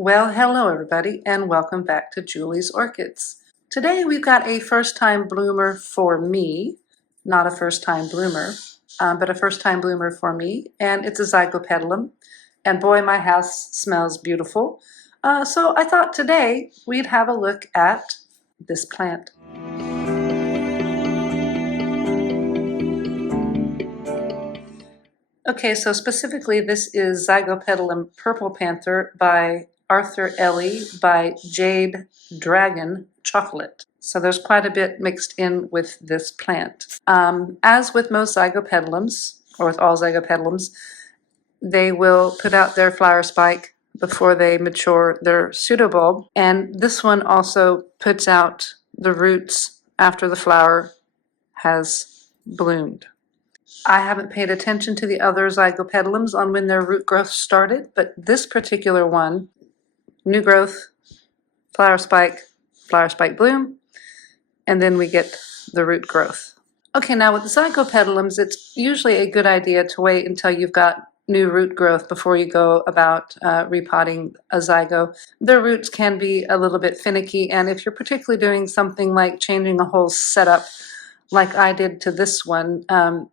Well, hello everybody, and welcome back to Julie's Orchids. Today we've got a first-time bloomer for me, not a first-time bloomer, but a first-time bloomer for me, and it's a Zygopetalum, and boy, my house smells beautiful. So I thought today we'd have a look at this plant. Okay, so specifically this is Zygopetalum Purple Panther by Arthur Ellie by Jade Dragon Chocolate. So there's quite a bit mixed in with this plant. As with most Zygopetalums, or with all Zygopetalums, they will put out their flower spike before they mature their pseudobulb. And this one also puts out the roots after the flower has bloomed. I haven't paid attention to the other Zygopetalums on when their root growth started, but this particular one, new growth, flower spike bloom, and then we get the root growth. Okay, now with the Zygopetalums, it's usually a good idea to wait until you've got new root growth before you go about repotting a zygo. Their roots can be a little bit finicky, and if you're particularly doing something like changing a whole setup, like I did to this one,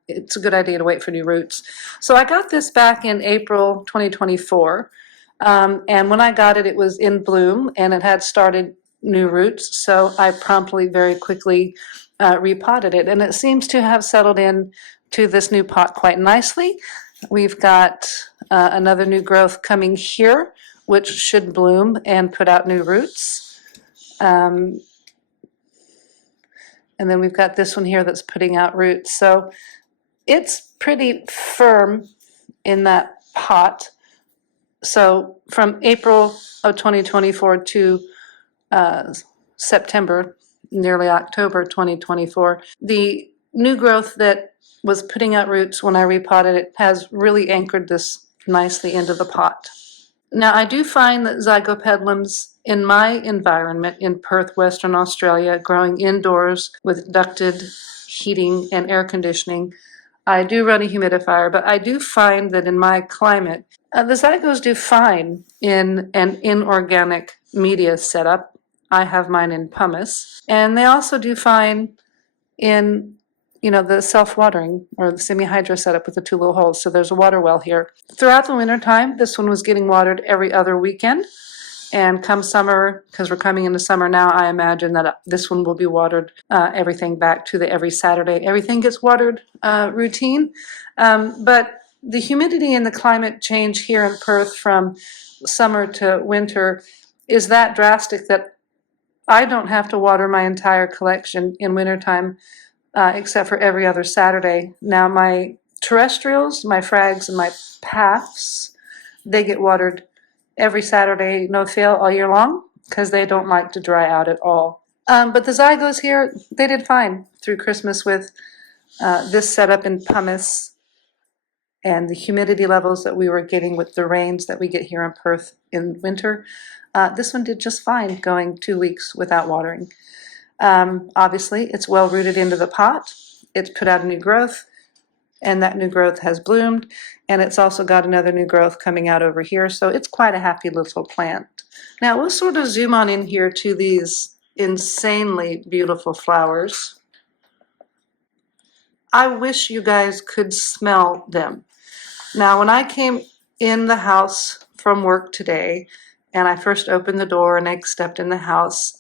it's a good idea to wait for new roots. So I got this back in April 2024, and when I got it, it was in bloom and it had started new roots, so I promptly, very quickly repotted it, and it seems to have settled in to this new pot quite nicely. We've got another new growth coming here, which should bloom and put out new roots. And then we've got this one here that's putting out roots. So it's pretty firm in that pot. So from April of 2024 to September, nearly October 2024, the new growth that was putting out roots when I repotted it has really anchored this nicely into the pot. Now, I do find that Zygopetalums in my environment in Perth, Western Australia, growing indoors with ducted heating and air conditioning, I do run a humidifier, but I do find that in my climate, the Zygos do fine in an inorganic media setup. I have mine in Pumice, and they also do fine in the self-watering or the semi-hydro setup with the two little holes. So there's a water well here. Throughout the winter time, this one was getting watered every other weekend. And come summer, because we're coming into summer now, I imagine that this one will be watered, everything back to the every Saturday. Everything gets watered routine. But the humidity and the climate change here in Perth from summer to winter is that drastic that I don't have to water my entire collection in wintertime, except for every other Saturday. Now my terrestrials, my frags, and my paths, they get watered every Saturday, no fail, all year long, because they don't like to dry out at all. But the Zygos here, they did fine through Christmas with this setup in Pumice and the humidity levels that we were getting with the rains that we get here in Perth in winter. This one did just fine going 2 weeks without watering. Obviously, it's well rooted into the pot. It's put out a new growth, and that new growth has bloomed, and it's also got another new growth coming out over here, so it's quite a happy little plant. Now we'll sort of zoom on in here to these insanely beautiful flowers. I wish you guys could smell them. Now when I came in the house from work today, and I first opened the door and I stepped in the house,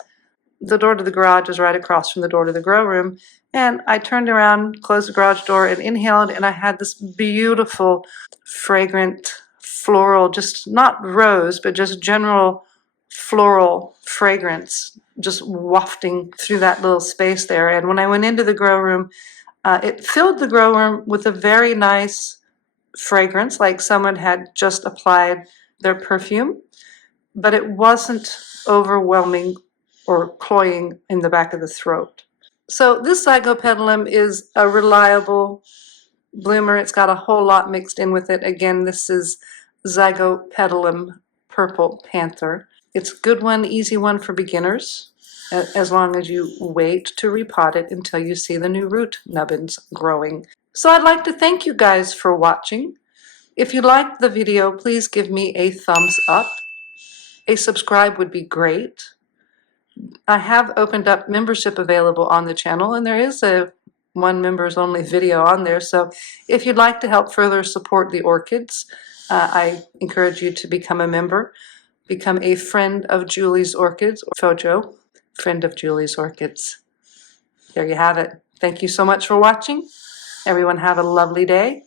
the door to the garage is right across from the door to the grow room, and I turned around, closed the garage door, and inhaled, and I had this beautiful, fragrant, floral, just not rose, but just general floral fragrance just wafting through that little space there. And when I went into the grow room, it filled the grow room with a very nice fragrance, like someone had just applied their perfume, but it wasn't overwhelming or cloying in the back of the throat. So this Zygopetalum is a reliable bloomer. It's got a whole lot mixed in with it. Again, this is Zygopetalum Purple Panther. It's a good one, easy one for beginners, as long as you wait to repot it until you see the new root nubbins growing. So I'd like to thank you guys for watching. If you liked the video, please give me a thumbs up. a subscribe would be great. I have opened up membership available on the channel, and there is a one members only video on there. So if you'd like to help further support the orchids, I encourage you to become a member. Become a friend of Julie's Orchids, or Fojo, friend of Julie's Orchids. There you have it. Thank you so much for watching. Everyone have a lovely day.